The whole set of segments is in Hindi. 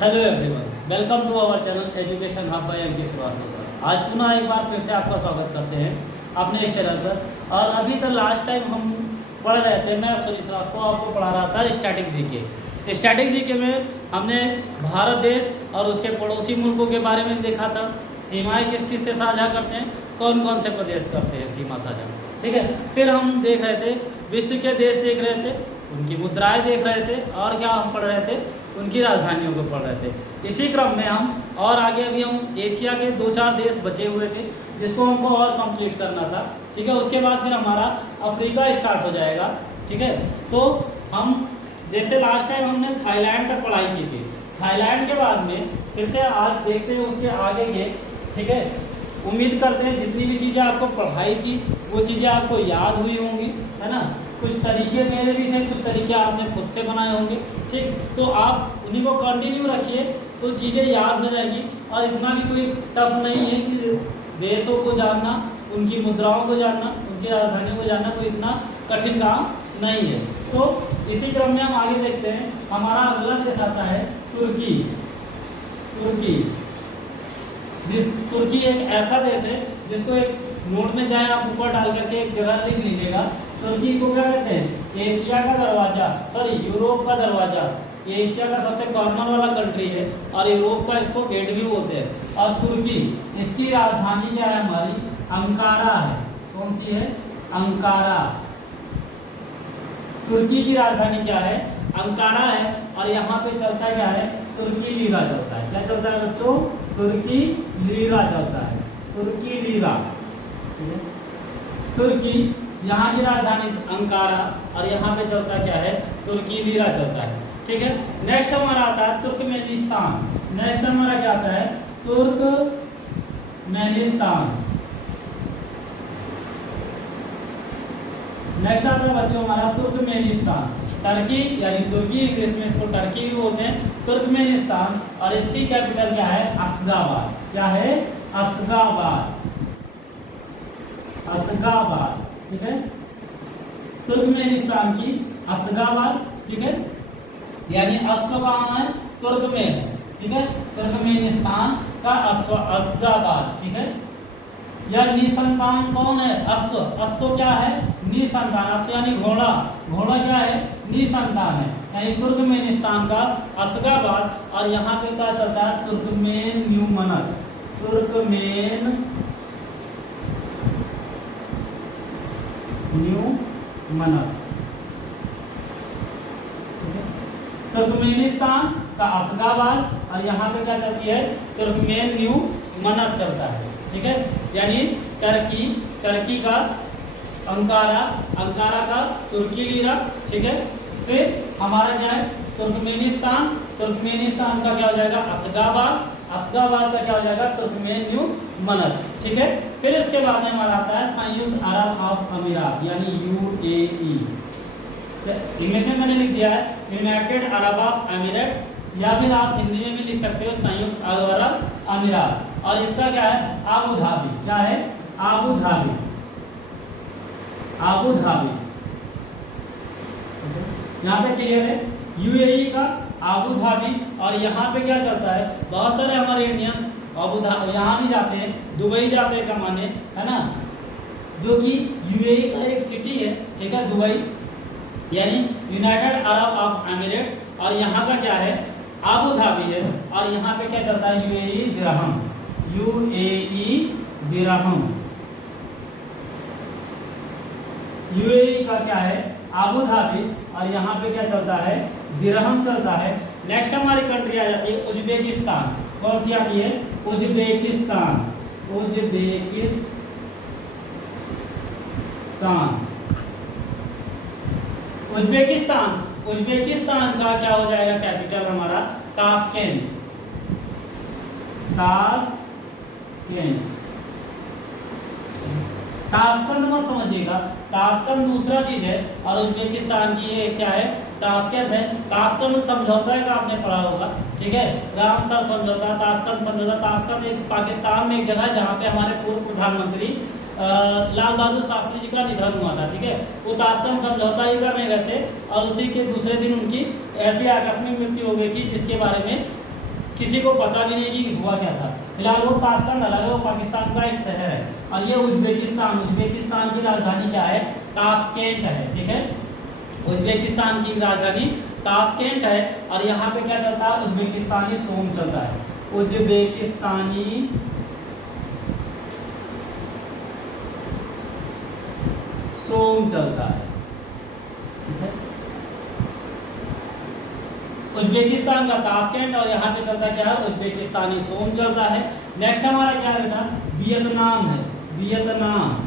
Hello everyone, welcome to our channel education hub by Ankit Shrivastava sir. आज पुनः एक बार फिर से आपका स्वागत करते हैं अपने इस चैनल पर। और अभी तक लास्ट टाइम हम पढ़ रहे थे, मैं सुनील श्रीवास्तव आपको पढ़ा रहा था स्टैटिक जीके। स्टैटिक जीके में हमने भारत देश और उसके पड़ोसी मुल्कों के बारे में देखा था। सीमाएँ किस किस से साझा करते हैं, कौन कौन से प्रदेश करते हैं सीमा साझा, ठीक है। फिर हम देख रहे थे विश्व के देश देख रहे थे, उनकी मुद्राएं देख रहे थे, और क्या हम पढ़ रहे थे, उनकी राजधानियों को पढ़ रहे थे। इसी क्रम में हम और आगे अभी हम एशिया के 2-4 देश बचे हुए थे जिसको हमको और कंप्लीट करना था, ठीक है। उसके बाद फिर हमारा अफ्रीका स्टार्ट हो जाएगा, ठीक है। तो हम जैसे लास्ट टाइम हमने थाईलैंड तक पढ़ाई की थी, थाईलैंड के बाद में फिर से आज देखते हैं उसके आगे के, ठीक है। उम्मीद करते हैं जितनी भी चीज़ें आपको पढ़ाई थी वो चीज़ें आपको याद हुई होंगी, है ना। कुछ तरीके मेरे भी थे, कुछ तरीके आपने खुद से बनाए होंगे, ठीक। तो आप उन्हीं को कंटिन्यू रखिए तो चीज़ें याद हो जाएंगी। और इतना भी कोई टफ नहीं है कि देशों को जानना, उनकी मुद्राओं को जानना, उनकी राजधानी को जानना कोई इतना कठिन काम नहीं है। तो इसी क्रम में हम आगे देखते हैं। हमारा अगला देश आता है तुर्की। तुर्की एक ऐसा देश है जिसको एक नोट में चाहे आप ऊपर डाल करके एक जगह लिख लीजिएगा। तुर्की को क्या कहते हैं? एशिया का दरवाजा, यूरोप का दरवाजा। एशिया का सबसे कॉर्नर वाला कंट्री है और यूरोप का इसको गेट भी बोलते हैं। और तुर्की, इसकी राजधानी क्या है? हमारी अंकारा है। कौन सी है? अंकारा। तुर्की की राजधानी क्या है? अंकारा है। और यहाँ पे चलता क्या है? तुर्की लीरा चलता है। क्या चलता है बच्चों? तुर्की लीरा चलता है। तुर्की लीरा, तुर्की, यहाँ की राजधानी अंकारा और यहाँ पे चलता क्या है? तुर्की लीरा चलता है, ठीक है। नेक्स्ट हमारा आता है तुर्कमेनिस्तान। नेक्स्ट हमारा क्या आता है? तुर्कमेनिस्तान। नेक्स्ट आता है बच्चों हमारा तुर्कमेनिस्तान। टर्की यानी तुर्की, इंग्लिश में इसको टर्की भी बोलते हैं। तुर्कमेनिस्तान, और इसकी कैपिटल क्या है? अशगाबाद। क्या है? अशगाबाद। अशगाबाद, ठीक है। तुर्कमेनिस्तान की अशगाबाद, ठीक है। यानी अश्व कहाँ है? तुर्क में है, ठीक है। तुर्कमेनिस्तान का अशगाबाद, ठीक है। यह निसंतान कौन है? अश्व। अश्व क्या है? निसंतान। अश्व यानी घोड़ा। घोड़ा क्या है? निसंतान है। यानी तुर्कमेनिस्तान का अशगाबाद। और यहाँ पे क्या चलता है? तुर्कमेन न्यूमनत। तुर्कमेन न्यूमनत, तुर्कमेनिस्तान का अशगाबाद। और यहाँ पे क्या चलती है? तुर्कमेन न्यूमनत चलता है, ठीक है। यानी टर्की का अंकारा, अंकारा का तुर्की लीरा, ठीक है। फिर हमारा क्या है? तुर्कमेनिस्तान। तुर्कमेनिस्तान का क्या हो जाएगा? अशगाबाद। अशगाबाद का क्या हो जाएगा? तुर्कमेन न्यूमनत, ठीक है। फिर इसके बाद में हमारा आता है संयुक्त अरब ऑफ अमीरात यानी UAE। इंग्लिश में मैंने लिख दिया है यूनाइटेड अरब ऑफ एमिरेट्स, या फिर आप हिंदी में भी लिख सकते हो संयुक्त अरब अमीरात। और इसका क्या है? Abu Dhabi. क्या है? Abu Dhabi. आबू धाबी, यहाँ पे क्लियर है। UAE का आबू धाबी। और यहाँ पे क्या चलता है? बहुत सारे हमारे इंडियंस आबू धाबी यहाँ भी जाते हैं, दुबई जाते हैं कमाने, है ना, जो कि UAE का एक सिटी है, ठीक है। दुबई यानी यूनाइटेड अरब ऑफ एमिरेट्स। और यहाँ का क्या है? आबू धाबी है। और यहाँ पे क्या चलता है? UAE दिरहम। UAE दिरहम। UAE का क्या है? Abu Dhabi. और यहाँ पे क्या चलता है? दिरहम चलता है। नेक्स्ट हमारी कंट्री आ जाती है उज्बेकिस्तान। कौन सी आती है? उज्बेकिस्तान। उज्बेकिस्तान। उज्बेकिस्तान, उज्बेकिस्तान का क्या हो जाएगा? कैपिटल हमारा ताशकेंट। ताशकेंट। ताशकंद मत समझिएगा, ताशकंद दूसरा चीज है। और उज्बेकिस्तान की ये क्या है? ताशकंद है। ताशकंद समझौता का आपने पढ़ा होगा, ठीक है। रामसर समझौता, ताशकंद समझौता। ताशकंद एक पाकिस्तान में एक जगह है जहाँ पे हमारे पूर्व प्रधानमंत्री लाल बहादुर शास्त्री जी का निधन हुआ था, ठीक है। वो ताशकंद समझौता ही करने गए थे और उसी के दूसरे दिन उनकी ऐसी आकस्मिक मृत्यु हो गई थी जिसके बारे में किसी को पता भी नहीं कि हुआ क्या था। फिलहाल वो ताशकंद अलग है, वो पाकिस्तान का एक शहर है, और ये उज्बेकिस्तान की राजधानी क्या है, ताशकेंट है। ठीक है, उज्बेकिस्तान की राजधानी ताशकेंट है, और यहाँ पे क्या चलता है, उज्बेकिस्तानी सोम चलता है, उज्बेकिस्तानी सोम चलता है। ठीक है, उज्बेकिस्तान का ताशकेंट, और यहाँ पे चलता क्या है, उज्बेकिस्तानी सोम चलता है। नेक्स्ट हमारा क्या है बेटा, वियतनाम है, वियतनाम।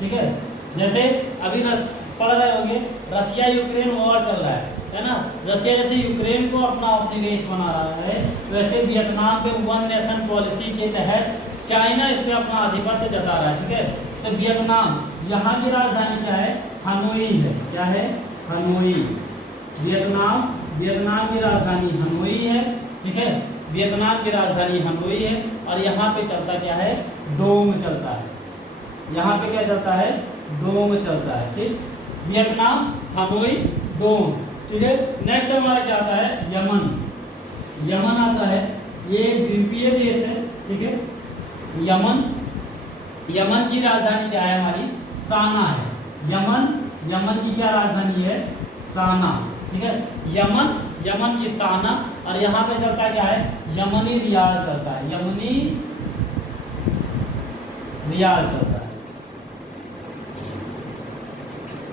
ठीक है, जैसे अभी पढ़ रहे होंगे रसिया यूक्रेन वॉर चल रहा है ना, रसिया जैसे यूक्रेन को अपना अपने देश बना रहा है, वैसे वियतनाम पे वन नेशन पॉलिसी के तहत चाइना इस पे अपना आधिपत्य जता रहा है। ठीक है, तो वियतनाम, यहाँ की राजधानी क्या है, हनोई है। क्या है, हनोई। वियतनाम की राजधानी हनोई है। ठीक है, वियतनाम की राजधानी हनोई है, और यहाँ पे चलता क्या है, डोंग चलता है। यहाँ पे क्या चलता है, डोंग चलता है। ठीक, वियतनाम, हनोई, डोंग। ठीक है, नेक्स्ट हमारा क्या आता है, यमन आता है, ये द्वीपीय देश है। ठीक है, यमन की राजधानी क्या है हमारी, साना है। यमन की क्या राजधानी है, साना। ठीक है, यमन की साना, और यहाँ पे चलता क्या है, यमनी रियाल चलता है, यमनी रियाल चलता है।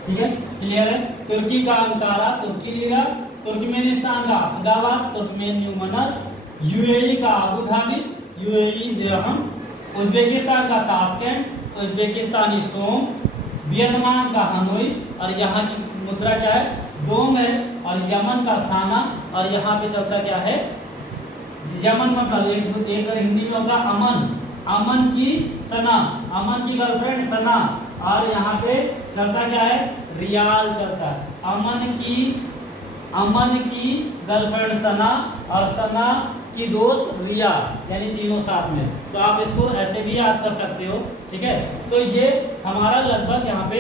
ठीक है, क्लियर है। तुर्की का अंकारा, तुर्की लीरा, तुर्कमेनिस्तान का अशगाबाद, तुर्कमेन न्यूमनर, यूएई का अबू धाबी, यूएई दिरहम, उज्बेकिस्तान का ताशकेंट, उज्बेकिस्तानी सोम, वियतनाम का हनोई, और यहाँ की मुद्रा क्या है, डोंग है, और यमन का साना, और यहाँ पे चलता क्या है, यमन मतलब एक हिंदी में होगा अमन की सना, अमन की गर्लफ्रेंड सना, और यहाँ पे चलता क्या है, रियाल चलता है। अमन की गर्लफ्रेंड सना, और सना की दोस्त रिया, यानी तीनों साथ में। तो आप इसको ऐसे भी याद कर सकते हो। ठीक है, तो ये हमारा लगभग यहाँ पे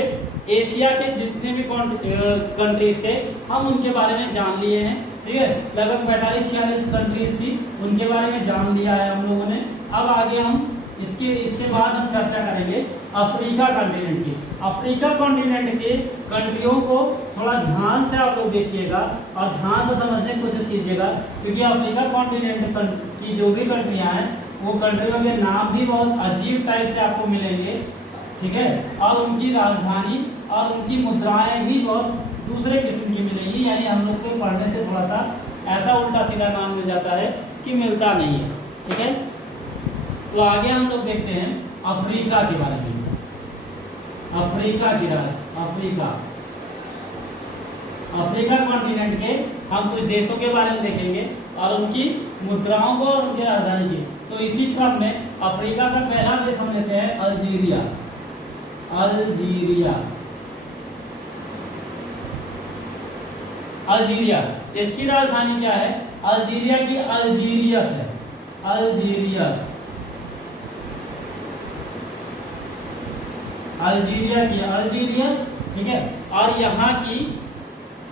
एशिया के जितने भी कंट्रीज थे हम उनके बारे में जान लिए हैं। ठीक है, लगभग 45-46 कंट्रीज थी, उनके बारे में जान लिया है हम लोगों ने। अब आगे हम इसके बाद हम चर्चा करेंगे अफ्रीका कॉन्टिनेंट की। अफ्रीका कॉन्टिनेंट के कंट्रियों को थोड़ा ध्यान से आप लोग देखिएगा और ध्यान से समझने की कोशिश कीजिएगा, क्योंकि अफ्रीका कॉन्टिनेंट की जो भी कंट्रियां हैं वो कंट्रियों के नाम भी बहुत अजीब टाइप से आपको मिलेंगे। ठीक है, और उनकी राजधानी और उनकी मुद्राएं भी बहुत दूसरे किस्म की मिलेंगी, यानी हम लोग को पढ़ने से थोड़ा सा ऐसा उल्टा सीधा नाम मिल जाता है कि मिलता नहीं है। ठीक है, तो आगे हम लोग देखते हैं अफ्रीका के बारे में। अफ्रीका कॉन्टिनेंट के हम कुछ देशों के बारे में देखेंगे और उनकी मुद्राओं को और उनकी राजधानी की। तो इसी क्रम में अफ्रीका का पहला देश हम लेते हैं अल्जीरिया। अल्जीरिया, इसकी राजधानी क्या है, अल्जीरिया की अल्जीरियस है, अल्जीरिया की अल्जीरियस। ठीक है, और यहाँ की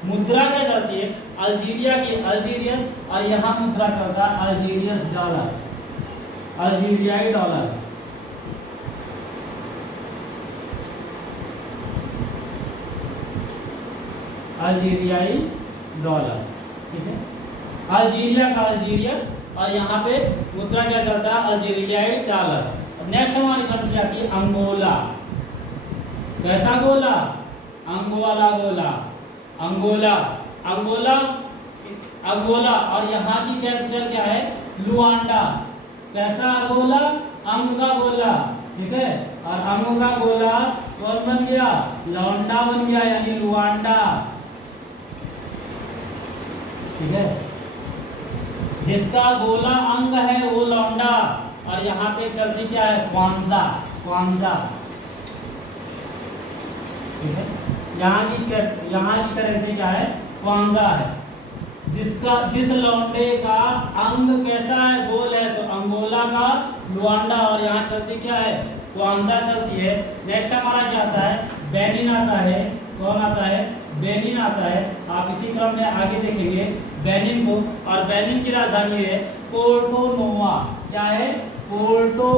मुद्रा क्या चलती है, अल्जीरिया की अल्जीरियस, और यहाँ मुद्रा चलता है अल्जीरियस डॉलर, अल्जीरियाई डॉलर। अल्जीरियाई डॉलर। ठीक है, अल्जीरिया का अल्जीरियस, और यहाँ पे मुद्रा क्या चलता है, अल्जीरियाई डॉलर। नेक्स्ट हमारी कंट्री आती है अंगोला। कैसा गोला, अंगोला गोला, अंगोला, और यहाँ की कैपिटल क्या है, लुआंडा। कैसा गोला, अंग का गोला। ठीक है, और अंग का गोला कौन बन गया, लौंडा बन गया, यानी लुआंडा। ठीक है, जिसका गोला अंग है वो लौंडा, और यहाँ पे चलती क्या है, क्वांजा। ठीक है, यहाँ की करेंसी क्या है, क्वांजा है। जिस लौंडे का अंग कैसा है, गोल है, तो अंगोला का लुआंडा, और यहाँ चलती क्या है, क्वांजा चलती है। नेक्स्ट हमारा क्या आता है, बेनिन आता है। कौन आता है, बेनिन आता है। आप इसी क्रम में आगे देखेंगे बेनिन को, और बेनिन की राजधानी है पोर्टो नोवा। क्या है, पोर्टो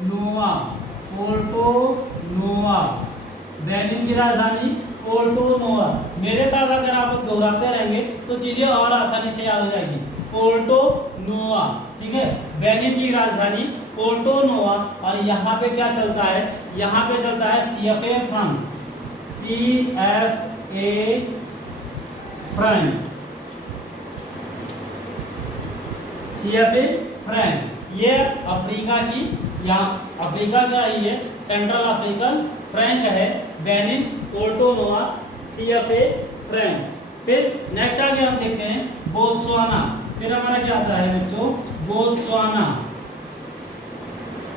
नोवा, पोर्टो नोवा। बेनिन की राजधानी पोर्टो नोवा। मेरे साथ अगर आप दोहराते रहेंगे तो चीजें और आसानी से याद हो जाएगी। पोर्टो नोवा, ठीक है। बेनिन की राजधानी पोर्टो नोवा, और यहाँ पे क्या चलता है, यहाँ पे चलता है CFA Frank, CFA Frank, CFA Frank. ये अफ्रीका की, यहाँ अफ्रीका का ही है, सेंट्रल अफ्रीकन फ्रैंक है, बेनिन, पोर्टो नोवा, CFA फ्रैंक। फिर नेक्स्ट आगे हम देखते हैं बोत्सवाना। फिर हमारा क्या आता है बच्चों, बोत्सवाना,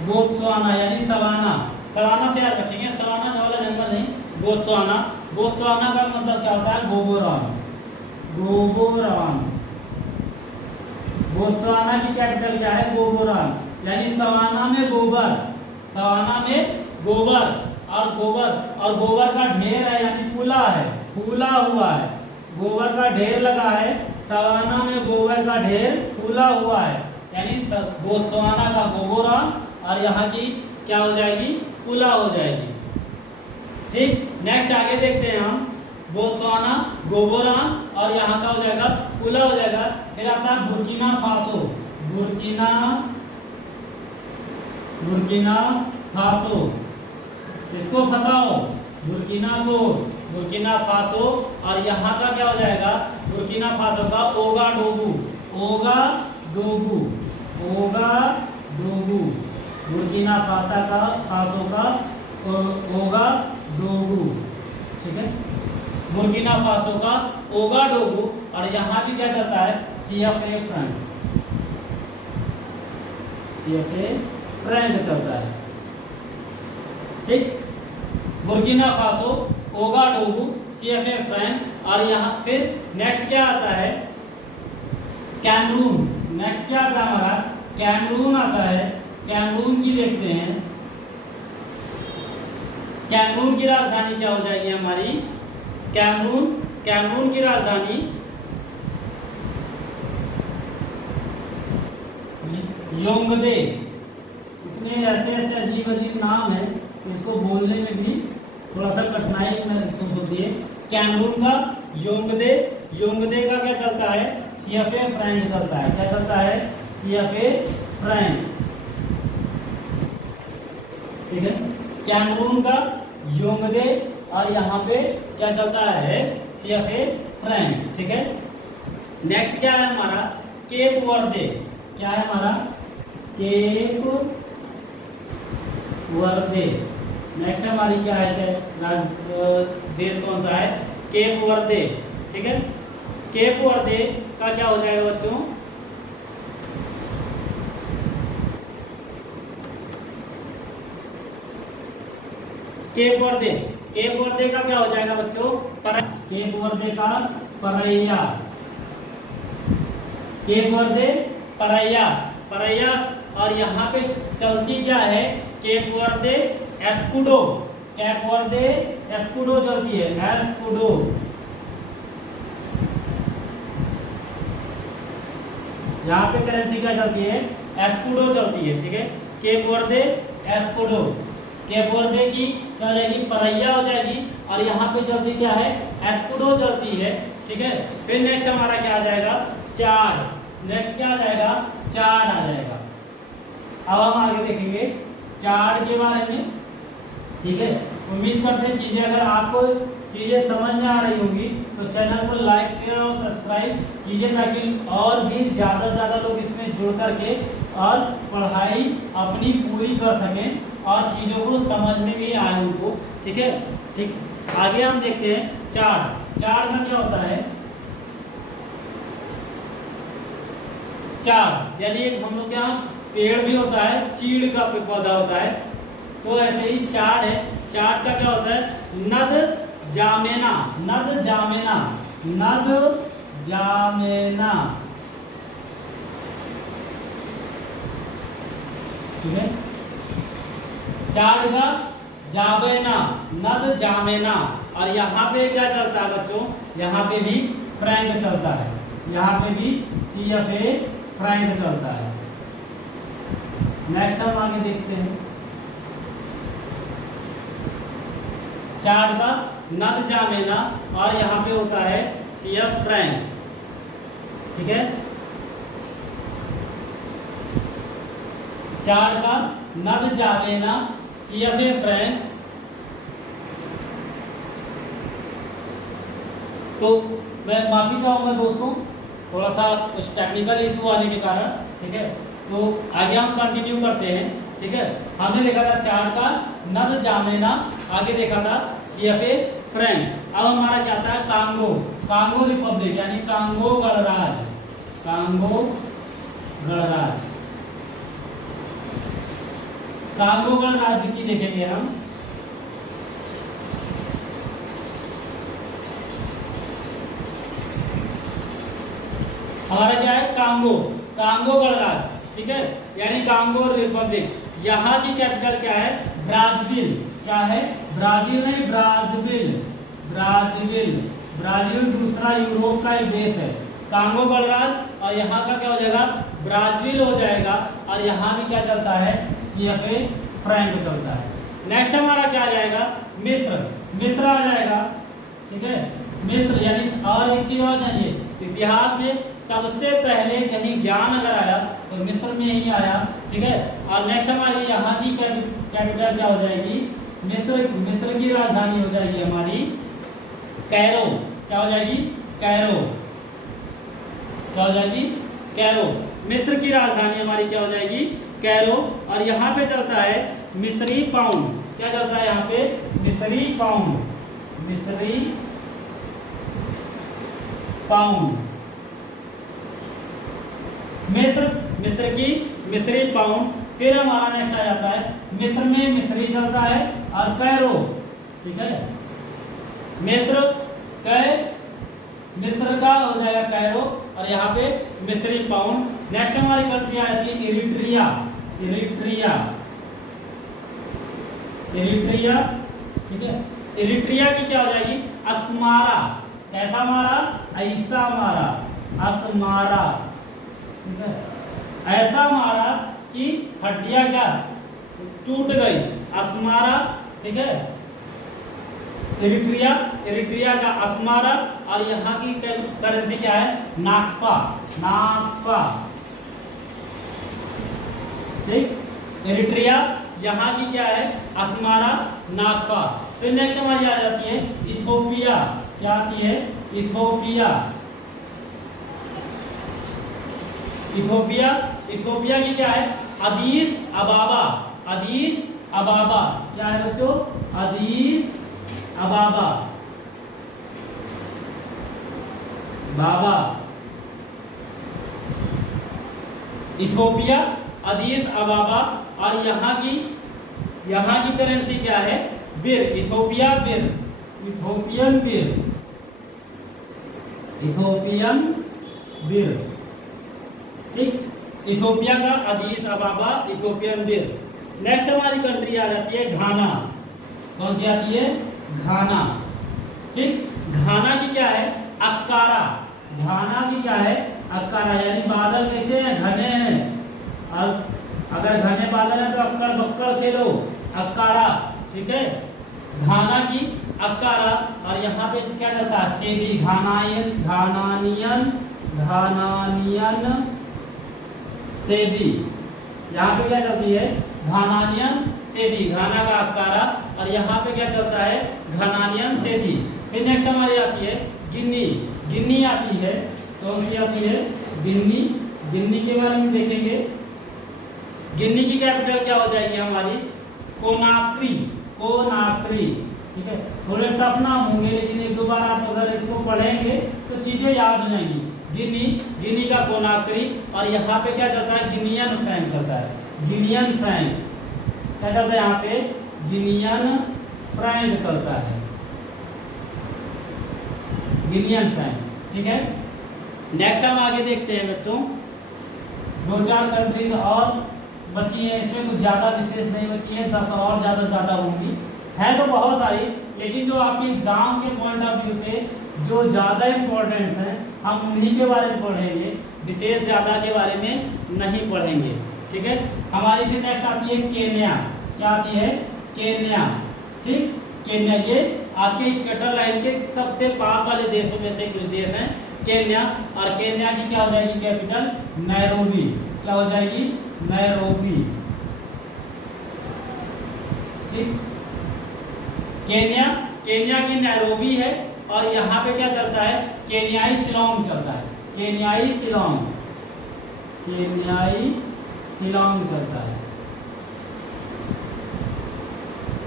बोत्सवाना यानी सवाना। सवाना से याद रखेंगे, सवाना वाला जंगल नहीं, बोत्सवाना। बोत्सवाना का मतलब क्या होता है, गोबोरान, गोबोरान। बोत्सवाना की कैपिटल क्या है, गोबोरान, यानी सवाना में गोबर, सवाना में गोबर, और गोबर का ढेर है, यानी फूला है, फूला हुआ है, गोबर का ढेर लगा है, सवाना में गोबर का ढेर फूला हुआ है, यानी बोत्सवाना का गोबोरान, और यहाँ की क्या हो जाएगी, फूला हो जाएगी। ठीक, नेक्स्ट आगे देखते हैं हम, बोत्सवाना, गोबोरान, और यहाँ का हो जाएगा फूला हो जाएगा। फिर आता है Burkina Faso, Burkina, Burkina Faso, इसको फंसाओ, बुर्किना को, बुर्किना फासो, और यहाँ का क्या हो जाएगा, बुर्किना फासो का ओगा डोगू, ओगा डोगू, ओगा डोगू, बुर्किना फासो का ओगा डोगू, ठीक है, बुर्किना फासो का ओगा डोगू। और यहाँ भी क्या चलता है, CFA फ्रैंक, CFA फ्रैंक चलता है। ठीक, बुर्किना फासो, ओगा डोगू, CFA फ्रैंक। और यहाँ फिर नेक्स्ट क्या आता है, कैमरून। नेक्स्ट क्या आता है हमारा, कैमरून आता है। कैमरून की देखते हैं, कैमरून की राजधानी क्या हो जाएगी हमारी, कैमरून, कैमरून की राजधानी योंगदे। इतने ऐसे ऐसे अजीब अजीब नाम है, इसको बोलने में भी थोड़ा सा कठिनाई महसूस होती है। कैमरून का योंगदे, योंगदे का क्या चलता है, CFA फ्रैंक चलता है। क्या चलता है, CFA फ्रैंक, ठीक है। कैमरून का योंगदे, और यहाँ पे क्या चलता है, CFA फ्रैंक, ठीक है। नेक्स्ट क्या है हमारा, केप वर्दे। क्या है हमारा, केप वर्दे। नेक्स्ट हमारी क्या है, देश कौन सा है, केप वर्दे, ठीक है। केप वर्दे का क्या हो जाएगा बच्चों, केप वर्दे, केप वर्दे का क्या हो जाएगा बच्चों, केप वर्दे का परैया, केप वर्दे परैया, परैया। और यहाँ पे चलती क्या है, केप वर्दे एस्कुडो, केप वर्दे एस्कुडो चलती है, एस्कुडो, यहाँ पे करेंसी क्या चलती है, एस्कुडो चलती है, ठीक है। केप वर्दे एस्कुडो, केप वर्दे की क्या हो जाएगी, परैया हो जाएगी, और यहाँ पे चलती क्या है, एस्कुडो चलती है, ठीक है। फिर नेक्स्ट हमारा क्या आ जाएगा, चाड। नेक्स्ट क्या आ जाएगा, चाड आ जाएगा। अब हम आगे देखेंगे चाड के बारे में, ठीक है। उम्मीद करते हैं चीजें, अगर आपको चीजें समझ में आ रही होंगी तो चैनल को लाइक, शेयर और सब्सक्राइब कीजिए, ताकि और भी ज़्यादा से ज़्यादा लोग इसमें जुड़ करके और पढ़ाई अपनी पूरी कर सकें और चीज़ों को समझ में भी आए उनको, ठीक है। ठीक, आगे हम देखते हैं चाड। चाड का क्या होता है, चाड यानी एक हम लोग के यहाँ पेड़ भी होता है, चीड़ का पौधा होता है, तो ऐसे ही चाड है। चाड का क्या होता है, नद जामेना, नद जामेना, नद जामेना, ठीक है। चाड का जाबेना, नद जामेना, और यहाँ पे क्या चलता है बच्चों, यहाँ पे भी फ्रैंक चलता है, यहाँ पे भी CFA फ्रैंक चलता है। नेक्स्ट हम आगे देखते हैं, चार्ट का नद जामेना और यहाँ पे होता है CF फ्रैंक, ठीक है। चार्ट का नद जामेना CFA फ्रैंक। तो मैं माफ़ी चाहूँगा दोस्तों, थोड़ा सा कुछ टेक्निकल इशू आने के कारण, ठीक है। तो आगे हम कंटिन्यू करते हैं, ठीक है। हमने देखा था चार्ट का नद जामेना, आगे देखा था CFA फ्रैंक। अब हमारा क्या था, कांगो, कांगो रिपब्लिक यानी कांगो गणराज्य, कांगो गणराज्य, कांगो गणराज्य की देखेंगे हम। हमारा क्या है, कांगो, कांगो गणराज्य, ठीक है, यानी कांगो रिपब्लिक। यहाँ की कैपिटल क्या है, ब्राज़ील, क्या है, ब्राजील नहीं, ब्राज़ील, ब्राज़ील, ब्राजील दूसरा यूरोप का एक देश है। कांगो गणराज्य और यहाँ का क्या हो जाएगा, ब्राज़ील हो जाएगा। और यहाँ भी क्या चलता है, CFA फ्रैंक चलता है। नेक्स्ट हमारा क्या आ जाएगा, मिस्र, मिस्र आ जाएगा, ठीक है, मिस्र। यानी और एक चीज और जानिए, इतिहास में सबसे पहले कहीं ज्ञान अगर आया तो मिस्र में ही आया, ठीक है। और नेक्स्ट हमारी यहाँ की कैपिटल क्या हो जाएगी, मिस्र, मिस्र की राजधानी हो जाएगी हमारी कैरो, क्या हो जाएगी, कैरो, क्या हो जाएगी, कैरो। मिस्र की राजधानी हमारी क्या हो जाएगी, कैरो। और यहाँ पे चलता है मिस्री पाउंड, क्या चलता है यहाँ पे, मिस्री पाउंड, मिस्री पाउंड। मिस्र, मिस्र की मिस्री पाउंड। फिर हमारा नेक्स्ट आ जाता है, मिस्र में मिस्री चलता है और कैरो, ठीक है, मिस्र कै, मिस्र का हो जाएगा कैरो और यहाँ पे मिस्री पाउंड। नेक्स्ट हमारी कंट्री आ जाती है इरिट्रिया, इरिट्रिया, इरिट्रिया, ठीक है। इरिट्रिया की क्या हो जाएगी, अस्मारा, कैसा मारा, ऐसा मारा, अस्मारा, ठीक है, ऐसा मारा कि हड्डियां क्या टूट गई, अस्मारा, ठीक है। इरिट्रिया, इरिट्रिया का अस्मारा। और यहाँ की करेंसी क्या है, नाकफा, नाकफा, ठीक, इरिट्रिया, यहाँ की क्या है, अस्मारा, नाकफा। फिर नेक्स्ट हमारी आ जाती है इथोपिया, क्या आती है, इथोपिया, इथोपिया, इथोपिया की क्या है, अदीस अबाबा, अदीस अबाबा, क्या है बच्चों, अदीस अबाबा, बाबा, इथोपिया, अदीस अबाबा। और यहाँ की करेंसी क्या है, बिर, इथोपिया बिर, इथोपियन बिर, इथोपियन बिर, ठीक, इथोपिया का अदीस अबाबा, इथोपियन बिर। नेक्स्ट हमारी कंट्री आ जाती है घाना, कौन सी आती है, घाना, ठीक। घाना की क्या है, अक्कारा, घाना की क्या है, अक्कारा, यानी बादल कैसे हैं, घने हैं, और अगर घने बादल हैं तो अक्कड़ बक्कड़ खेलो, अक्कारा, ठीक है, घाना की अक्कारा। और यहाँ पे क्या चलता है, सेदी, घानायन, घानानियन, घानानियन सेदी, यहाँ पे क्या चलती है, घानानियन सेदी, घाना का अक्कारा। और यहाँ पे क्या चलता है, घानानियन सेदी। फिर नेक्स्ट हमारी आती है गिन्नी, गिन्नी आती है, कौन सी आती है, गिन्नी, गिन्नी के बारे में देखेंगे। गिन्नी की कैपिटल क्या हो जाएगी हमारी, कोनाक्री, कोनाक्री, ठीक है। थोड़े टफ नाम होंगे लेकिन एक दो बार आप अगर इसको पढ़ेंगे तो चीजें याद हो जाएंगी। गिनी, गिनी का कोनाक्री। और यहाँ पे क्या चलता है, गिनियन फ्रैंक चलता है, गिनियन फ्रैंक, क्या चलता है यहाँ पे, गिनियन फ्रैंक चलता है, गिनियन फ्रैंक, ठीक है। नेक्स्ट हम आगे देखते हैं बच्चों, दो चार कंट्रीज और बची हैं, इसमें कुछ ज़्यादा विशेष नहीं बची है, 10 और ज़्यादा होंगी, है तो बहुत सारी लेकिन जो आपके एग्जाम के पॉइंट ऑफ व्यू से जो ज़्यादा इम्पोर्टेंट्स हैं हम उन्हीं के बारे में पढ़ेंगे, विशेष ज़्यादा के बारे में नहीं पढ़ेंगे। ठीक है, हमारी फिर नेक्स्ट आती है केन्या। क्या आती है? केन्या। ठीक, केन्या ये आपके इक्वेटर लाइन के सबसे पास वाले देशों में से कुछ देश हैं केन्या। और केन्या की क्या हो जाएगी कैपिटल? नैरोबी। क्या हो जाएगी? नैरोबी। ठीक, केन्या की नैरोबी है और यहाँ पे क्या चलता है? केन्याई शिलोंग चलता है। केन्याई शिलोंग चलता है।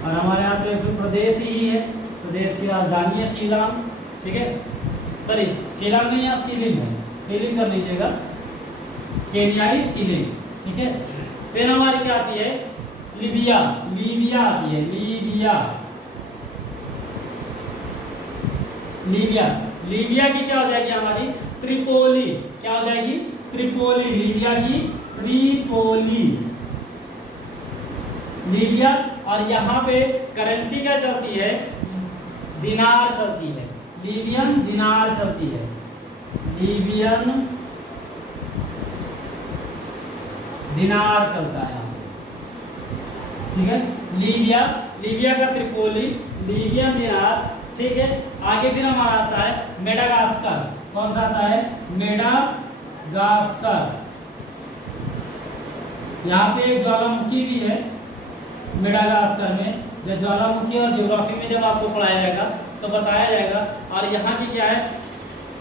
और हमारे यहाँ पे एक प्रदेश ही है, प्रदेश की राजधानी है शिलांग। ठीक है, सॉरी शिलांग नहीं, यहाँ सीलिंग है, सीलिंग कर लीजिएगा, केन्याई सीलिंग। ठीक है, फिर हमारी क्या आती है? लीबिया आती है। लीबिया की क्या हो जाएगी हमारी? त्रिपोली। क्या हो जाएगी? त्रिपोली। लीबिया की त्रिपोली, लीबिया। और यहाँ पे करेंसी क्या चलती है? दिनार चलती है, लीबियन दिनार चलती है, लीबियन दिनार चलता है। ठीक है, लीबिया का त्रिपोली, लीबियन दिनार। ठीक है, आगे फिर हमारा आता है मेडागास्कर। कौन सा आता है? मेडागास्कर। यहाँ पे ज्वालामुखी भी है मेडागास्कर में। जब ज्वालामुखी और ज्योग्राफी में जब आपको पढ़ाया जाएगा तो बताया जाएगा। और यहाँ की क्या है?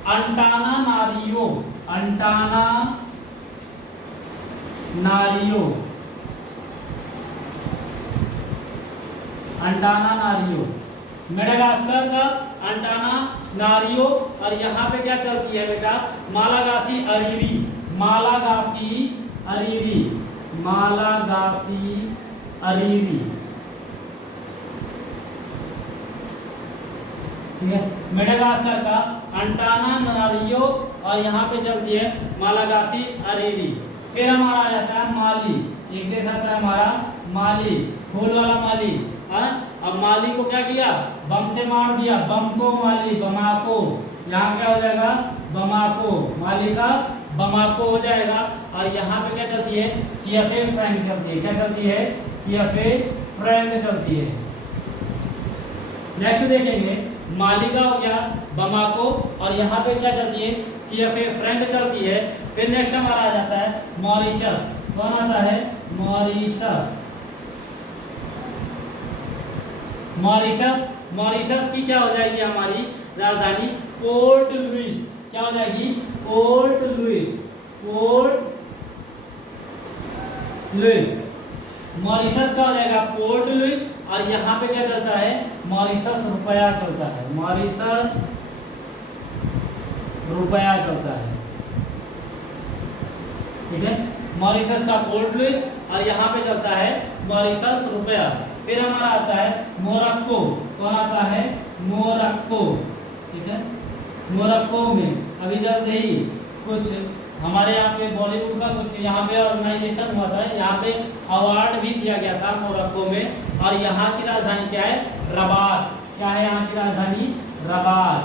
अंटानानारियो। अंटानानारियो, मेडागास्कर का अंटानानारियो। और यहाँ पे क्या चलती है बेटा? मालागासी अरीरी। ठीक है, मेडागास्कर का अंटानानारियो और यहाँ पे चलती है मालागासी अरीरी। फिर हमारा आ जाता है माली। एक देश आता है हमारा माली, फूल वाला माली। अब माली को क्या किया? बम से मार दिया, बम को माली, बमाको। यहाँ क्या हो जाएगा? बमाको। माली का बमाको हो जाएगा। और यहाँ पे क्या चलती है? CFA फ्रैंक चलती है। क्या चलती है? CFA फ्रैंक चलती है। नेक्स्ट देखेंगे, माली का हो गया बमाको और यहाँ पे क्या चलती है? CFA फ्रैंक चलती है। फिर नेक्स्ट हमारा आ जाता है मॉरिशस। कौन आता है? मॉरिशस की क्या हो जाएगी हमारी राजधानी? Port Louis. क्या हो जाएगी? Port Louis. मॉरिशस का हो जाएगा पोर्ट लुइस। और यहाँ पे क्या चलता है? मॉरिशस रुपया चलता है। ठीक है, मॉरिशस का पोर्ट लुइस और यहाँ पे चलता है मॉरिशस रुपया। फिर हमारा आता है मोरक्को। कौन आता है? मोरक्को। ठीक है, मोरक्को में अभी जल्द ही कुछ हमारे यहाँ पे बॉलीवुड का कुछ यहाँ पे ऑर्गेनाइजेशन हुआ था, यहाँ पे अवार्ड भी दिया गया था मोरक्को में। और यहाँ की राजधानी क्या है? रबात। क्या है यहाँ की राजधानी? रबात।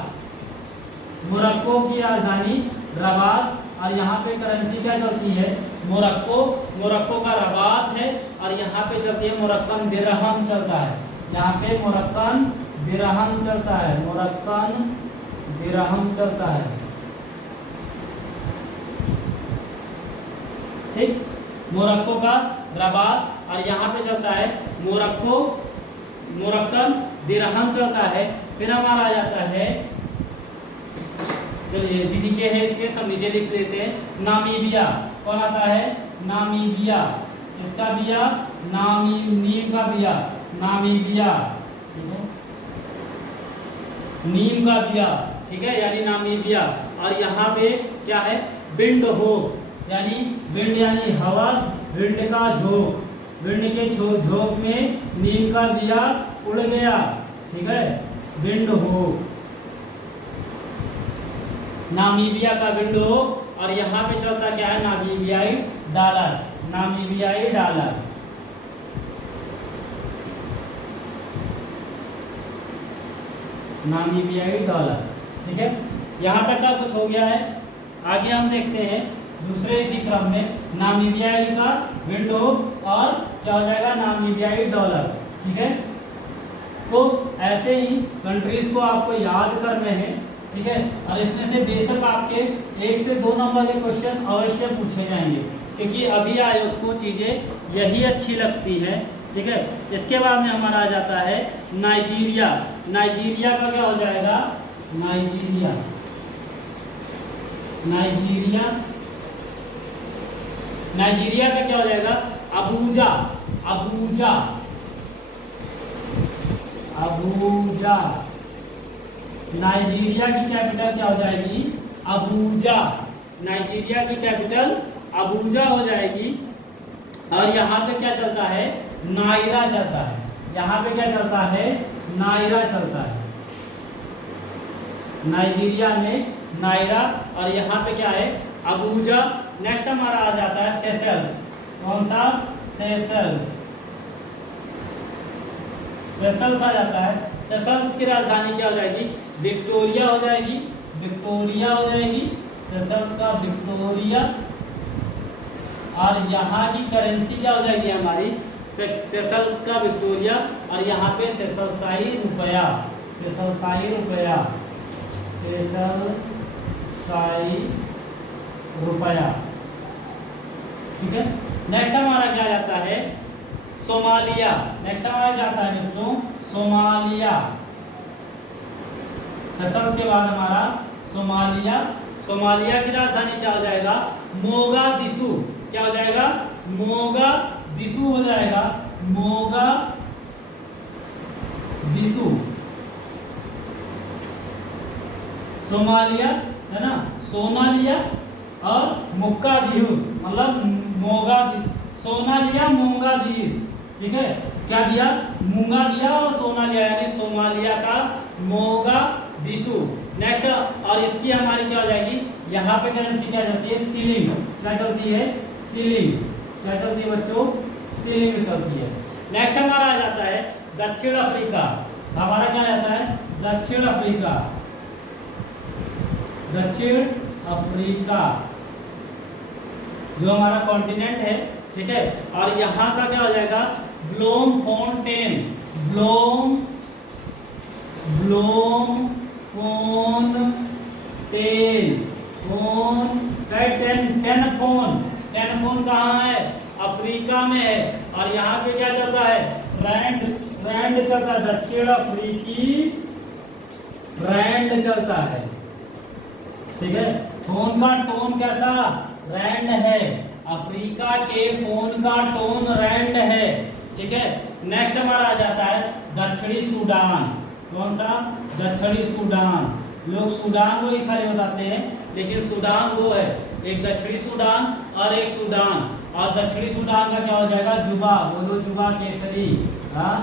मोरक्को की राजधानी रबात। और यहाँ पे करेंसी क्या चलती है? मोरक्को का रबात है। और यहाँ पे चलती है मोरक्कन दिरहम चलता है। यहाँ पे मोरक्कन दिरहम चलता है। ठीक, मोरक्को का रबात और यहाँ पे चलता है मोरक्कन दिरहम चलता है। फिर हमारा आ जाता है, चलिए भी नीचे है स्पेस, हम नीचे लिख लेते हैं नामीबिया। कौन आता है? नामीबिया। इसका बिया नीम का बिया, नामीबिया। ठीक है, नीम का बिया। ठीक है, यानी नामीबिया। और यहाँ पे क्या है? विंड हो, यानी विंड यानी हवा, विंड का झोंक, विंड के झोंक में नीम का बिया उड़ गया। ठीक है, विंड हो, नामीबिया का विंड हो। और यहाँ पे चलता क्या है? नामीबियाई डॉलर। नामीबियाई डॉलर। ठीक है, यहाँ तक का कुछ हो गया है। आगे हम देखते हैं दूसरे इसी क्रम में नामीबियाई का विंडो और क्या हो जाएगा नामीबियाई डॉलर। ठीक है, तो ऐसे ही कंट्रीज को आपको याद करने हैं। ठीक है, और इसमें से बेशक आपके 1 से 2 नंबर के क्वेश्चन अवश्य पूछे जाएंगे, क्योंकि अभी आयोग को चीज़ें यही अच्छी लगती है। ठीक है, इसके बाद में हमारा आ जाता है नाइजीरिया। नाइजीरिया का क्या हो जाएगा नाइजीरिया। नाइजीरिया नाइजीरिया का क्या हो जाएगा अबूजा। अबूजा अबूजा नाइजीरिया की कैपिटल क्या हो जाएगी अबूजा। नाइजीरिया की कैपिटल अबूजा हो जाएगी। और यहाँ पे क्या चलता है नायरा चलता है। यहाँ पे क्या चलता है नायरा चलता है। नाइजीरिया में नायरा और यहाँ पे क्या है अबूजा। नेक्स्ट हमारा आ जाता है सेशल्स। कौन सा सेशल्स। सेशल्स आ जाता है। सेशल्स की राजधानी क्या हो जाएगी विक्टोरिया हो जाएगी। विक्टोरिया हो जाएगी सेशल्स का विक्टोरिया। और यहाँ की करेंसी क्या हो जाएगी हमारी सेशल्स का विक्टोरिया। और यहाँ पे सेशल्साई रुपया। सेशल्साई रुपया। सेशल्साई रुपया। ठीक है, नेक्स्ट हमारा क्या जाता है सोमालिया। नेक्स्ट हमारा क्या आता है बच्चों सोमालिया। सेशल्स के बाद हमारा सोमालिया। सोमालिया की राजधानी क्या हो जाएगा मोगादिशु। क्या हो जाएगा मोगादिशु हो जाएगा। मोगादिशु सोमालिया है ना। सोनालिया और मुक्कादियुस मतलब सोनालिया मोगादिस। ठीक है, क्या दिया मूंगा दिया और सोनालिया यानी सोमालिया का मोगादिशु। नेक्स्ट और इसकी हमारी क्या हो जाएगी यहाँ पे करेंसी क्या चलती है सीलिंग। क्या चलती है सीलिंग। क्या चलती है बच्चों सीलिंग चलती है। नेक्स्ट हमारा आ जाता है दक्षिण अफ्रीका। हमारा क्या आता है दक्षिण अफ्रीका। दक्षिण अफ्रीका जो हमारा कॉन्टिनेंट है। ठीक है, और यहाँ का क्या हो जाएगा ब्लोमफोंटेन। टेनफोन कहाँ है अफ्रीका में है। और यहाँ पे क्या चलता है रैंड चलता है। दक्षिण अफ्रीकी रैंड चलता है। ठीक है, फोन का टोन कैसा रैंड है। अफ्रीका के फोन का टोन रैंड है। ठीक है, नेक्स्ट हमारा आ जाता है दक्षिणी सूडान। कौन सा दक्षिणी सूडान। लोग सूडान को ही खाली बताते हैं, लेकिन सूडान दो है, एक दक्षिणी सूडान और एक सूडान। और दक्षिणी सूडान का क्या हो जाएगा जुबा। बोलो जुबा केसरी। हाँ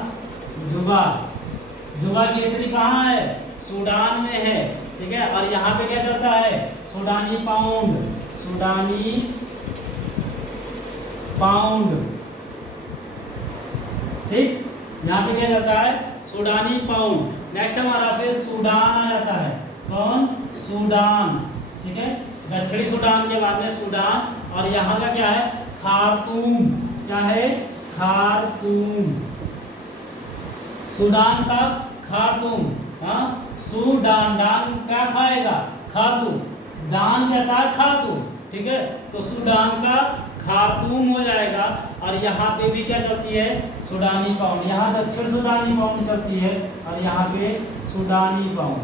जुबा केसरी कहाँ है सूडान में है। ठीक है, और यहाँ पे क्या चलता है सूडानी पाउंड। ठीक, यहाँ पे क्या चलता है सूडानी पाउंड। नेक्स्ट हमारा फिर सूडान आ जाता है। कौन सूडान। ठीक है, दक्षिणी सूडान के बाद में सूडान। और यहाँ का क्या है खार्तूम। क्या है खार्तूम। सूडान का खार्तूम। हाँ सूडान डान क्या खाएगा खातू। डान कहता है खातू। ठीक है, तो सूडान का खार्तूम हो जाएगा। और यहाँ पे भी क्या चलती है सूडानी पाउंड। यहाँ दक्षिण सूडानी पाउंड चलती है और यहाँ पे सूडानी पाउंड।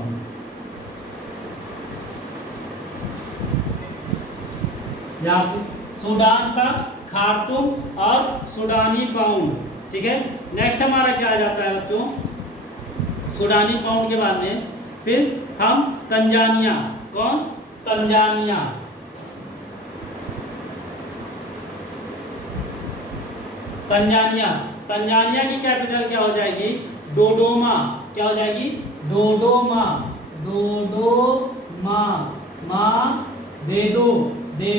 यहाँ पे सूडान का खार्तूम और सूडानी पाउंड। ठीक है, नेक्स्ट हमारा क्या आ जाता है बच्चों सूडानी पाउंड के बाद में फिर हम तंजानिया। कौन तंजानिया। तंजानिया की कैपिटल क्या हो जाएगी डोडोमा। क्या हो जाएगी डोडोमा। दे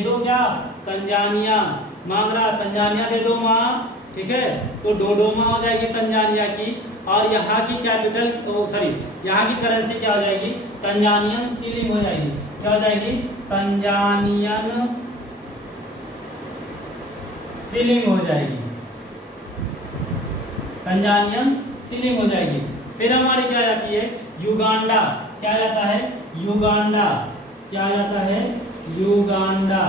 दो क्या तंजानिया मांग रहा तंजानिया दे दो माँ। ठीक है, तो डोडोमा हो जाएगी तंजानिया की। और यहाँ की कैपिटल यहाँ की करेंसी क्या हो जाएगी, तंजानियन सीलिंग हो जाएगी। क्या हो जाएगी, तंजानियन सीलिंग हो जाएगी, तंजानियन सीलिंग हो जाएगी। फिर हमारी क्या जाती है, युगांडा। क्या जाता है, युगांडा। क्या जाता है, युगांडा।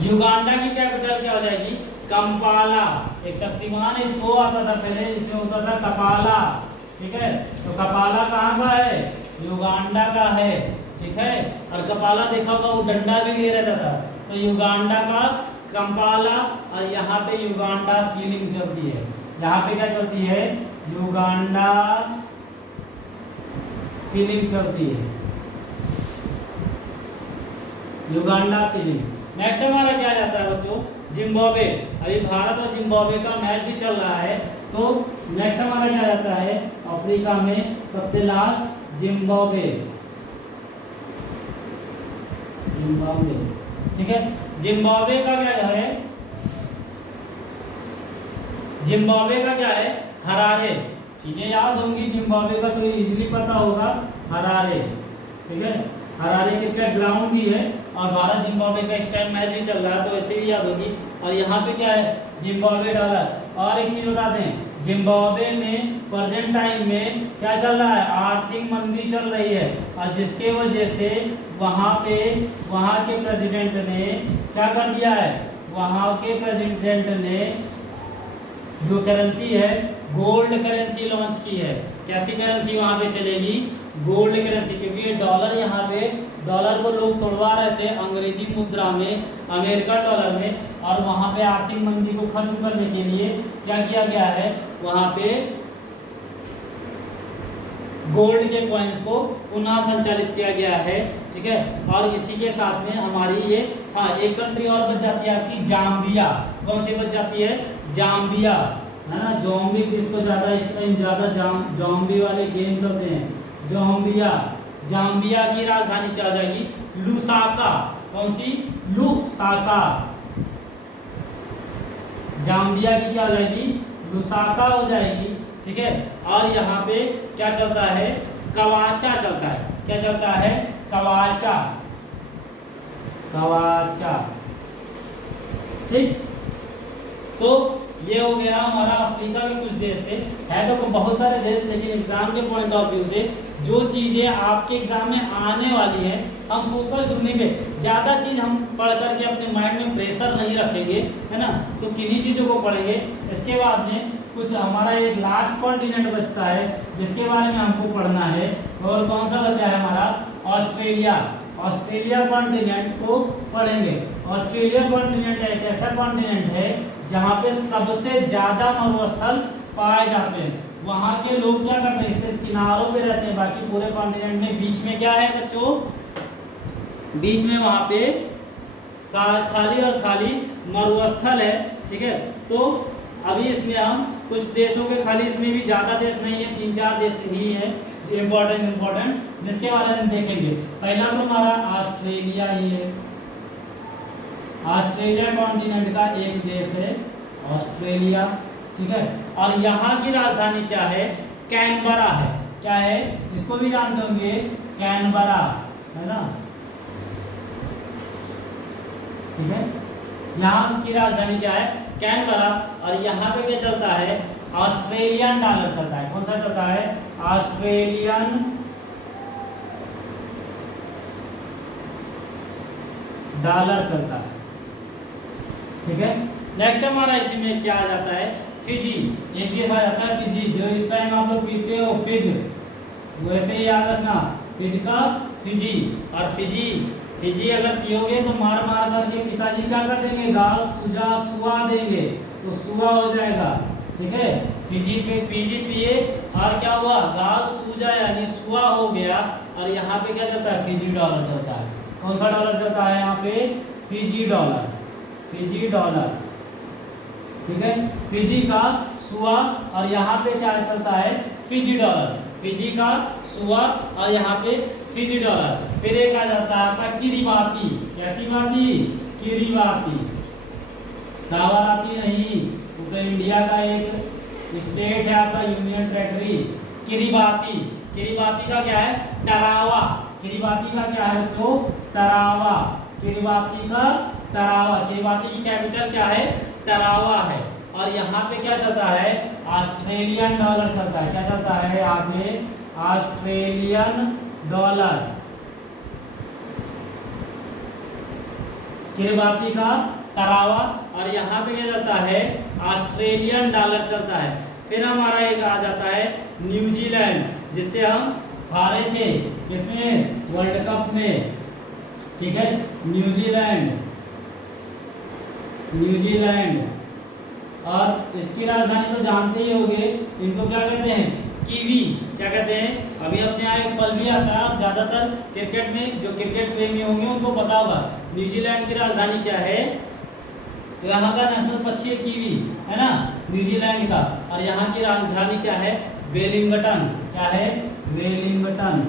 युगांडा की कैपिटल क्या हो जाएगी, कंपाला। एक शक्तिमान एक शो आता था पहले, इसमें होता था कपाला। ठीक है, तो कपाला कहाँ का है, युगांडा का है। ठीक है, और कपाला देखा होगा वो डंडा भी ले रहता था। तो युगांडा का कंपाला, और यहाँ पे युगांडा सीलिंग चलती है। यहाँ पे क्या चलती है, युगांडा सीलिंग चलती है, युगांडा सीलिंग। नेक्स्ट हमारा क्या जाता है बच्चों, जिम्बाब्वे। अभी भारत और जिम्बाब्वे का मैच भी चल रहा है। तो नेक्स्ट हमारा क्या जाता है, अफ्रीका में सबसे लास्ट जिम्बाब्वे। जिम्बाब्वे, ठीक है। जिम्बाब्वे का क्या है, जिम्बाब्वे का क्या है, हरारे। चीजें याद होंगी जिम्बाब्वे का तो इजीली पता होगा, हरारे। ठीक है, हरारे क्रिकेट ग्राउंड भी है और भारत जिम्बाब्वे का इस टाइम मैच भी चल रहा है, तो ऐसे भी याद होगी। और यहाँ पे क्या है, जिम्बाब्वे डॉलर। और एक चीज बता दें, जिम्बाब्वे में प्रेजेंट टाइम में क्या चल रहा है, आर्थिक मंदी चल रही है, और जिसके वजह से वहाँ के प्रेसिडेंट ने क्या कर दिया है, वहाँ के प्रेसिडेंट ने जो करेंसी है गोल्ड करेंसी लॉन्च की है। कैसी करेंसी वहाँ पे चलेगी, गोल्ड करेंसी। क्योंकि ये डॉलर, यहाँ पे डॉलर को लोग तोड़वा रहे थे अंग्रेजी मुद्रा में, अमेरिकन डॉलर में, और वहाँ पे आर्थिक मंदी को खत्म करने के लिए क्या किया गया है, वहाँ पे गोल्ड के कॉइन्स को पुनः संचालित किया गया है। ठीक है, और इसी के साथ में हमारी ये, हाँ, एक कंट्री और बच जाती है आपकी, जाम्बिया। कौन सी बच जाती है, जाम्बिया, है ना। जोम्बी, जिसको ज्यादा इस टाइम ज्यादा जोम्बी वाले गेम चलते हैं, जाम्बिया। जाम्बिया की राजधानी क्या हो जाएगी, लुसाका। कौन सी, लुसाका। जाम्बिया की क्या हो जाएगी, लुसाका हो जाएगी। ठीक है, और यहाँ पे क्या चलता है, कवाचा चलता है। क्या चलता है, कवाचा, कवाचा। ठीक, तो ये हो गया हमारा अफ्रीका के कुछ देश थे। है तो बहुत सारे देश, लेकिन एग्जाम के पॉइंट ऑफ व्यू से जो चीजें आपके एग्जाम में आने वाली हैं, हम फोकस ढूंढने पे, ज्यादा चीज हम पढ़ करके अपने माइंड में प्रेशर नहीं रखेंगे, है ना। तो किन्हीं चीजों को पढ़ेंगे। इसके बाद में कुछ हमारा एक लास्ट कॉन्टिनेंट बचता है जिसके बारे में हमको पढ़ना है, और कौन सा बचा है हमारा, ऑस्ट्रेलिया। ऑस्ट्रेलिया कॉन्टिनेंट को पढ़ेंगे। ऑस्ट्रेलिया कॉन्टिनेंट एक ऐसा कॉन्टिनेंट है जहाँ पे सबसे ज्यादा मरुस्थल पाए जाते हैं। वहाँ के लोग क्या करते हैं, सिर्फ किनारों पे रहते हैं, बाकी पूरे कॉन्टिनेंट में बीच में क्या है बच्चों, बीच में वहाँ पे खाली और खाली मरुस्थल है। ठीक है, तो अभी इसमें हम कुछ देशों के, खाली इसमें भी ज़्यादा देश नहीं है, 3-4 देश ही है इम्पोर्टेंट, जिसके बारे में देखेंगे। पहला तो हमारा ऑस्ट्रेलिया ही है। ऑस्ट्रेलिया कॉन्टिनेंट का एक देश है ऑस्ट्रेलिया। ठीक है, और यहाँ की राजधानी क्या है, कैनबरा है। क्या है, इसको भी जानते होंगे, कैनबरा, है ना। ठीक है, यहाँ की राजधानी क्या है, कैनबरा। और यहाँ पे क्या चलता है, ऑस्ट्रेलियन डॉलर चलता है। कौन सा चलता है, ऑस्ट्रेलियन डॉलर चलता है। ठीक है, नेक्स्ट हमारा इसी में क्या आ जाता है, फिजी। एक देश आ जाता है फिजी, जो इस टाइम आप लोग पीते हो फिज, वैसे ही याद रखना, फिज का फिजी। और फिजी अगर पियोगे तो मार मार करके पिताजी क्या कर देंगे, गाल सुआ देंगे, तो सुआ हो जाएगा। ठीक है, फिजी पिए और क्या हुआ, गाल सूजा यानी सुआ हो गया। और यहाँ पे क्या चलता है, फिजी डॉलर चलता है। कौन सा डॉलर चलता है यहाँ पे, फिजी डॉलर, फिजी डॉलर। ठीक है, फिजी का सुआ, और यहाँ पे क्या चलता है, फिजी डॉलर, फिजी का सुआ, और यहाँ पे फिजी डॉलर। फिर एक आ जाता है आपका किरीबाती। कैसी बाती, किरीबाती, दावराती नहीं, वो तो इंडिया का एक स्टेट है आपका यूनियन टेरिटरी। किरिबाती, किरिबाती का क्या है? तरावा। किरिबाती का क्या है बच्चों? तरावा। किरिबाती का तरावा। किरिबाती की कैपिटल क्या है? तरावा है। और यहाँ पे क्या चलता है? ऑस्ट्रेलियन डॉलर चलता है। क्या चलता है आगे? Australian dollar. किरिबाती का तरावा और यहाँ पे क्या चलता है? ऑस्ट्रेलियन डॉलर चलता है। फिर हमारा एक आ जाता है न्यूजीलैंड, जिससे हम हारे थे किसमें? वर्ल्ड कप में। ठीक है, न्यूजीलैंड। न्यूजीलैंड और इसकी राजधानी तो जानते ही होंगे, इनको क्या कहते हैं? कीवी। क्या कहते हैं? अभी अपने यहाँ एक फल भी आता है और ज्यादातर क्रिकेट में जो क्रिकेट प्रेमी होंगे उनको पता होगा। न्यूजीलैंड की राजधानी क्या है? यहाँ का नेशनल पक्षी है कीवी, है ना, न्यूजीलैंड का। और यहाँ की राजधानी क्या है? वेलिंगटन। क्या है? वेलिंगटन।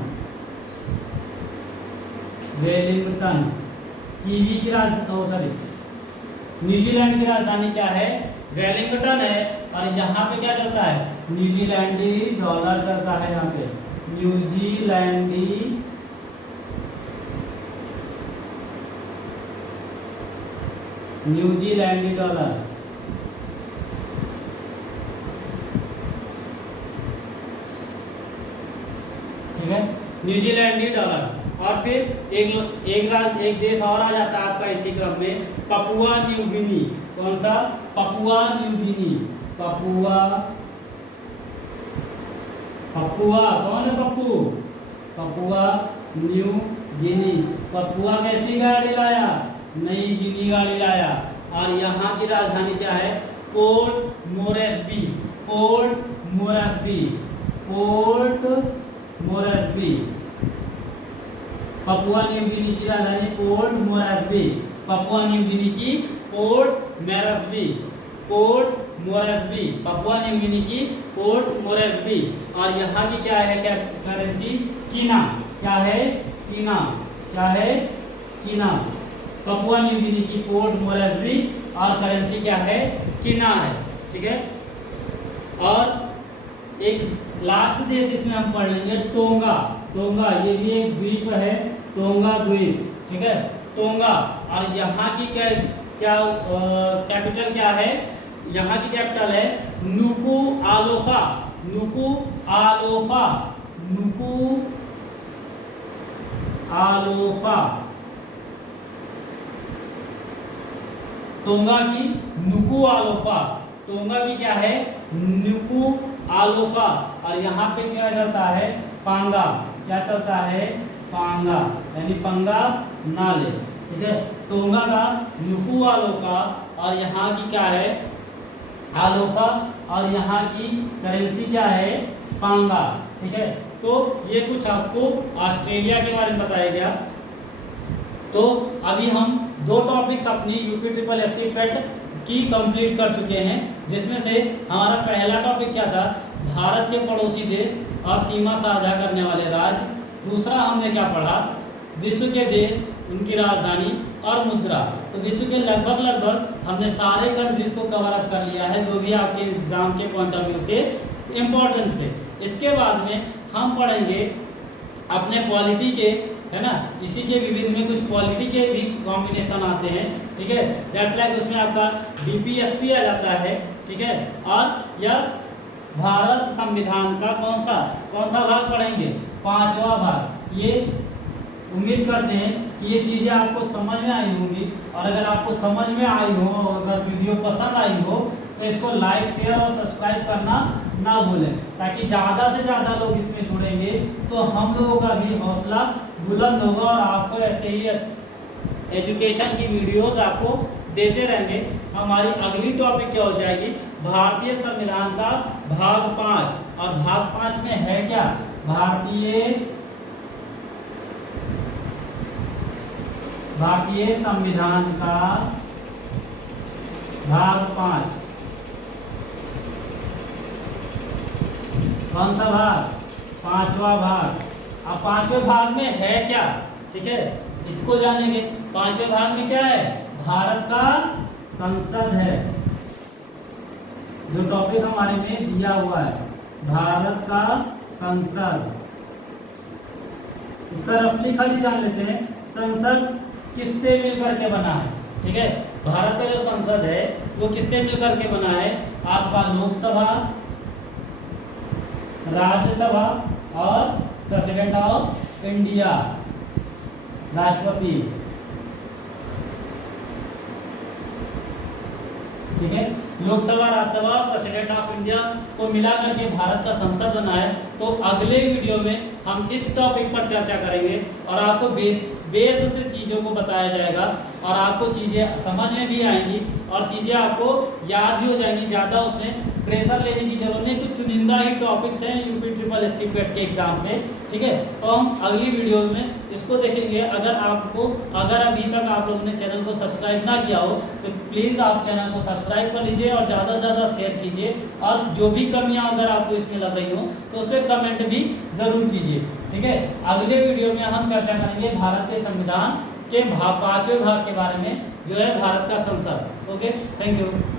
वेलिंगटन। कीवी की राजधानी न्यूजीलैंड की राजधानी क्या है? वेलिंगटन है। और यहाँ पे क्या चलता है? न्यूजीलैंडी डॉलर चलता है। यहाँ पे न्यूजीलैंडी न्यूजीलैंडी डॉलर। ठीक है, न्यूजीलैंडी डॉलर। और फिर एक देश और आ जाता है आपका इसी क्रम में, पपुआ न्यू गिनी। कौन सा? पपुआ न्यू गिनी। पपुआ, पपुआ कौन है? पप्पू। पपुआ न्यू गिनी। पपुआ कैसी गाड़ी लाया? नई गिनी गाड़ी लाया। और यहाँ की राजधानी क्या है? Port Moresby. Port Moresby. Port Moresby. Papua New Guinea की राजधानी Port Moresby. Papua New Guinea की Port Moresby. Port Moresby. Papua New Guinea की पोर्ट मोरेस्बी। और यहाँ की क्या है? क्या करेंसी? कीना। क्या है? कीना। क्या है? कीना। पपुआ न्यू गिनी की पोर्ट मोरेस्बी और करेंसी क्या है? कीना है। ठीक है, और एक लास्ट देश इसमें हम पढ़ लेंगे, टोंगा। टोंगा ये भी एक द्वीप है, टोंगा द्वीप। ठीक है, टोंगा। और यहाँ की क्या कैपिटल क्या है? यहाँ की कैपिटल है नुकू आलोफा। नुकू आलोफा। नुकू आलोफा। टोंगा की नुकू आलोफा। टोंगा की क्या है? नुकू आलोफा। और यहाँ पे क्या चलता है? पांगा। क्या चलता है? पांगा, यानी पंगा ना ले। ठीक है, टोंगा का नुकू आलोफा और यहाँ की क्या है? आलोफा। और यहाँ की करेंसी क्या है? पांगा। ठीक है, तो ये कुछ आपको ऑस्ट्रेलिया के बारे में बताया गया। तो अभी हम दो टॉपिक्स अपनी यूपी ट्रिपल एससी पेट की कंप्लीट कर चुके हैं, जिसमें से हमारा पहला टॉपिक क्या था? भारत के पड़ोसी देश और सीमा साझा करने वाले राज्य। दूसरा हमने क्या पढ़ा? विश्व के देश, उनकी राजधानी और मुद्रा। तो विश्व के लगभग हमने सारे कंट्रीज को कवर अप कर लिया है, जो भी आपके एग्जाम के पॉइंट ऑफ व्यू से इम्पोर्टेंट थे। इसके बाद में हम पढ़ेंगे अपने पॉलिटी के, है ना, इसी के विविध में कुछ पॉलिटी के भी कॉम्बिनेशन आते हैं। ठीक है, दैट्स लाइक उसमें आपका डीपीएसपी आ जाता है। ठीक है, और यह भारत संविधान का कौन सा भाग पढ़ेंगे? 5वां भाग। ये उम्मीद करते हैं कि ये चीज़ें आपको समझ में आई होंगी, और अगर आपको समझ में आई हो, अगर वीडियो पसंद आई हो, तो इसको लाइक, शेयर और सब्सक्राइब करना ना भूलें, ताकि ज़्यादा से ज़्यादा लोग इसमें जुड़ेंगे तो हम लोगों का भी हौसला बुलंद होगा और आपको ऐसे ही एजुकेशन की वीडियोस आपको देते रहेंगे। हमारी अगली टॉपिक क्या हो जाएगी? भारतीय संविधान का भाग 5। और भाग 5 में है क्या? भारतीय संविधान का भाग 5। कौन सा भाग? 5वां भाग। अब 5वें भाग में है क्या? ठीक है, इसको जानेंगे। 5वें भाग में क्या है? भारत का संसद है। जो टॉपिक हमारे में दिया हुआ है भारत का संसद, इसका रफली खाली जान लेते हैं। संसद किससे मिलकर के बना है? ठीक है, भारत का जो संसद है वो किससे मिलकर के बना है? आपका लोकसभा, राज्यसभा और प्रेसिडेंट ऑफ इंडिया, राष्ट्रपति। ठीक है, Lok Sabha, Rajya Sabha, president of India को मिला करके भारत का संसद बना है। तो अगले वीडियो में हम इस टॉपिक पर चर्चा करेंगे और आपको बेस से चीज़ों को बताया जाएगा और आपको चीज़ें समझ में भी आएंगी और चीज़ें आपको याद भी हो जाएंगी। ज़्यादा उसमें प्रेशर लेने की जरूरत नहीं, कुछ चुनिंदा ही टॉपिक्स हैं यूपी ट्रिपल एससी पेट के एग्जाम पे। ठीक है, तो हम अगली वीडियो में इसको देखेंगे। अगर अभी तक आप लोगों ने चैनल को सब्सक्राइब ना किया हो तो प्लीज़ आप चैनल को सब्सक्राइब कर लीजिए और ज़्यादा से ज़्यादा शेयर कीजिए और जो भी कमियां अगर आपको इसमें लग रही हो तो उस पर कमेंट भी ज़रूर कीजिए। ठीक है, अगले वीडियो में हम चर्चा करेंगे भारत के संविधान के 5वें भाग के बारे में, जो है भारत का संसद। Okay, thank you.